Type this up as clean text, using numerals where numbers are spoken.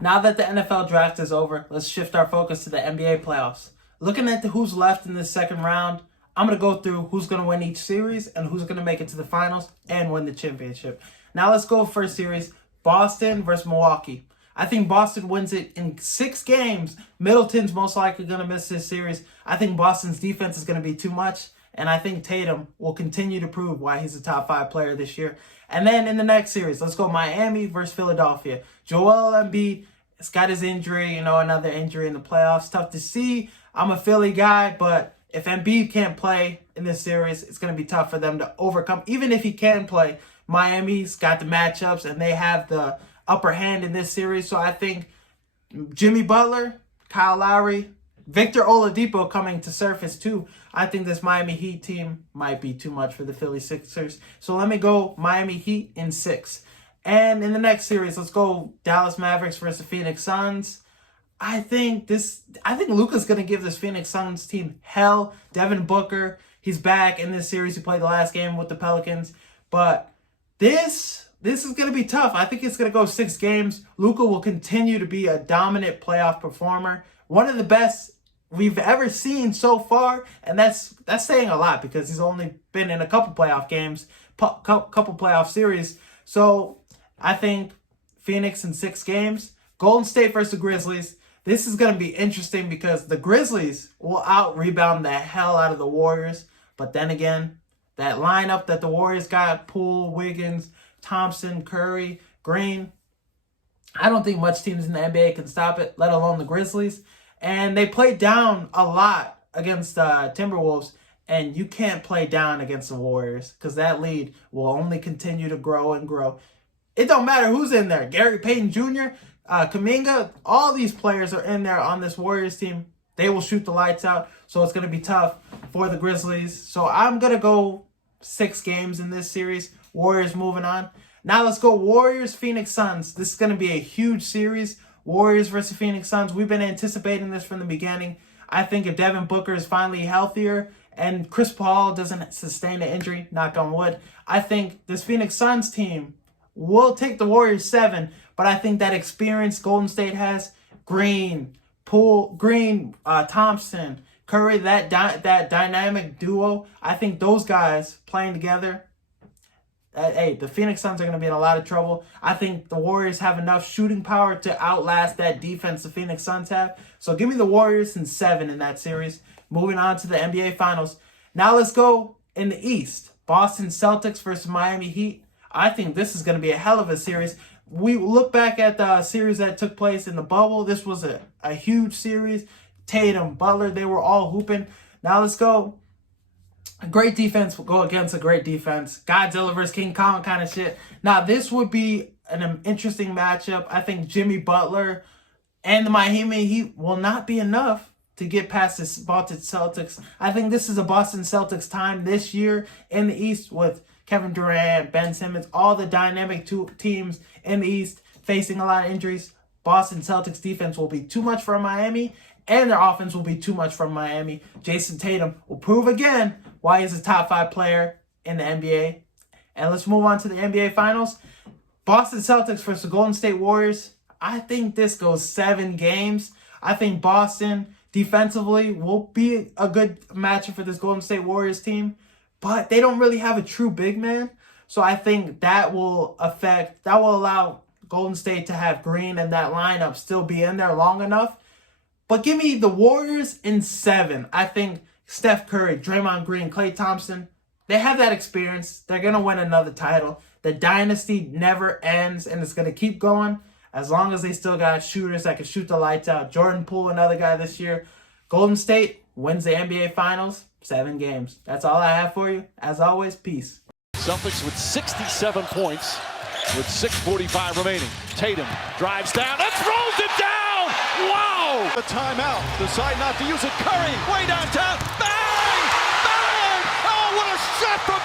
Now that the NFL draft is over, let's shift our focus to the NBA playoffs. Looking at who's left in this second round, I'm going to go through who's going to win each series and who's going to make it to the finals and win the championship. Now let's go first series, Boston versus Milwaukee. I think Boston wins it in 6 games. Middleton's most likely going to miss this series. I think Boston's defense is going to be too much, and I think Tatum will continue to prove why he's a top 5 player this year. And then in the next series, let's go Miami versus Philadelphia. Joel Embiid has got his injury, another injury in the playoffs. Tough to see. I'm a Philly guy, but if Embiid can't play in this series, it's going to be tough for them to overcome. Even if he can play, Miami's got the matchups, and they have the upper hand in this series. So I think Jimmy Butler, Kyle Lowry, Victor Oladipo coming to surface too. I think this Miami Heat team might be too much for the Philly Sixers. So let me go Miami Heat in 6. And in the next series, let's go Dallas Mavericks versus Phoenix Suns. I think Luka's going to give this Phoenix Suns team hell. Devin Booker, he's back in this series. He played the last game with the Pelicans. But this is going to be tough. I think it's going to go 6 games. Luka will continue to be a dominant playoff performer. One of the best we've ever seen so far, and that's saying a lot because he's only been in a couple playoff games, couple playoff series. So I think Phoenix in 6 games. Golden State versus the Grizzlies. This is going to be interesting because the Grizzlies will out-rebound the hell out of the Warriors. But then again, that lineup that the Warriors got, Poole, Wiggins, Thompson, Curry, Green, I don't think much teams in the NBA can stop it, let alone the Grizzlies. And they played down a lot against Timberwolves, and you can't play down against the Warriors because that lead will only continue to grow and grow. It don't matter who's in there. Gary Payton Jr., Kuminga, all these players are in there on this Warriors team. They will shoot the lights out, so it's going to be tough for the Grizzlies. So I'm going to go 6 games in this series. Warriors moving on. Now let's go Warriors, Phoenix Suns. This is going to be a huge series. Warriors versus Phoenix Suns. We've been anticipating this from the beginning. I think if Devin Booker is finally healthier and Chris Paul doesn't sustain an injury, knock on wood, I think this Phoenix Suns team will take the Warriors 7. But I think that experience Golden State has, Green, Poole, Thompson, Curry, that dynamic duo, I think those guys playing together, the Phoenix Suns are going to be in a lot of trouble. I think the Warriors have enough shooting power to outlast that defense the Phoenix Suns have. So give me the Warriors in 7 in that series. Moving on to the NBA Finals. Now let's go in the East. Boston Celtics versus Miami Heat. I think this is going to be a hell of a series. We look back at the series that took place in the bubble. This was a huge series. Tatum, Butler, they were all hooping. Now let's go. A great defense will go against a great defense. Godzilla versus King Kong kind of shit. Now this would be an interesting matchup. I think Jimmy Butler and the Miami Heat will not be enough to get past this Boston Celtics. I think this is a Boston Celtics time this year in the East with Kevin Durant, Ben Simmons, all the dynamic teams in the East facing a lot of injuries. Boston Celtics defense will be too much for Miami, and their offense will be too much for Miami. Jason Tatum will prove again why he's a top 5 player in the NBA. And let's move on to the NBA Finals. Boston Celtics versus the Golden State Warriors. I think this goes 7 games. I think Boston defensively will be a good matchup for this Golden State Warriors team. But they don't really have a true big man. So I think that will allow Golden State to have Green and that lineup still be in there long enough. But give me the Warriors in 7. I think Steph Curry, Draymond Green, Klay Thompson, they have that experience. They're going to win another title. The dynasty never ends, and it's going to keep going as long as they still got shooters that can shoot the lights out. Jordan Poole, another guy this year. Golden State wins the NBA Finals. 7 games. That's all I have for you. As always, peace. Celtics with 67 points with 6:45 remaining. Tatum drives down and throws it down. Wow! The timeout. Decide not to use it. Curry way downtown. Bang! Bang! Oh, what a shot from